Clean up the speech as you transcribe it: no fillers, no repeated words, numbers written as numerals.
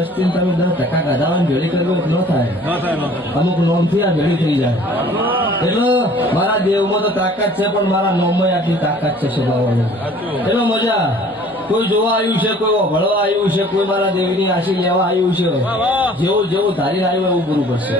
વસ્તી તમે 10% ગાધાવાની ભેળી કરવો ન થાય, અમુક નોમથી આ ભેળી થઈ જાય. એટલે મારા દેવમાં તો તાકાત છે, પણ મારા નોમમાં આટલી તાકાત છે સ્વભાવની. એટલે મજા કોઈ જોવા આવ્યું છે, કોઈ ભળવા આવ્યું છે, કોઈ મારા દેવની આશી લેવા આવ્યું છે. જેવું જેવું ધારી આવ્યું એવું પૂરું કરશે.